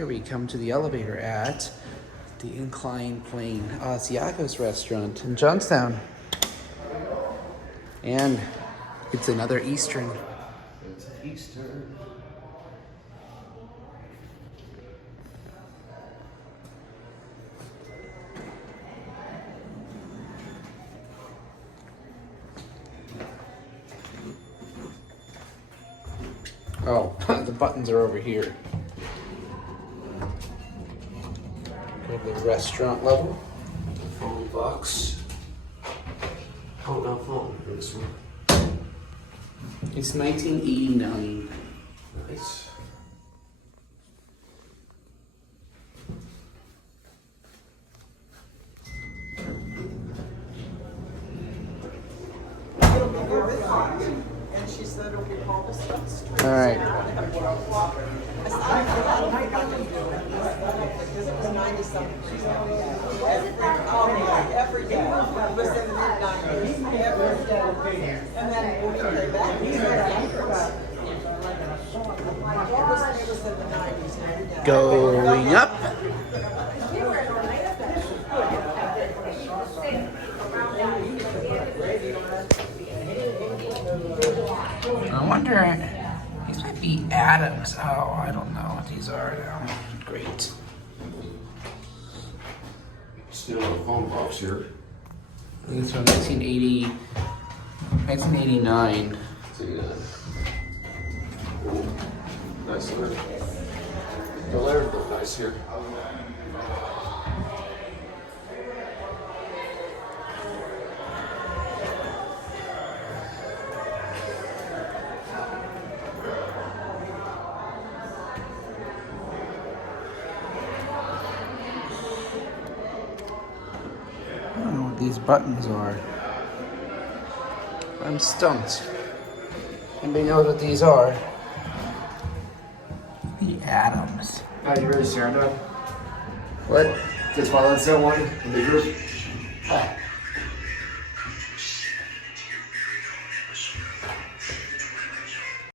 here we come to the elevator at the Incline Plane Asiago's restaurant in Johnstown. And it's another Eastern. It's Eastern. Oh, the buttons are over here. Go to the restaurant level. Phone box. Oh, no phone. This one. It's 1989. Nice. And she said, okay, all the stuff's straight. All right. Because it was 90-something. Every day. It was in the mid-90s. Every day. And then when we came back, we started afterwards. It was in the 90s. Going up. I wonder, these might be Adams. Oh, I don't know what these are now. Great. Still a phone box here. These from 1980, 1989. See that? Ooh, nice leather. The leather look nice here. I don't know what these buttons are. I'm stumped. Anybody knows what these are? The Adams. You ready to share that? What? Just while it's that one in the group.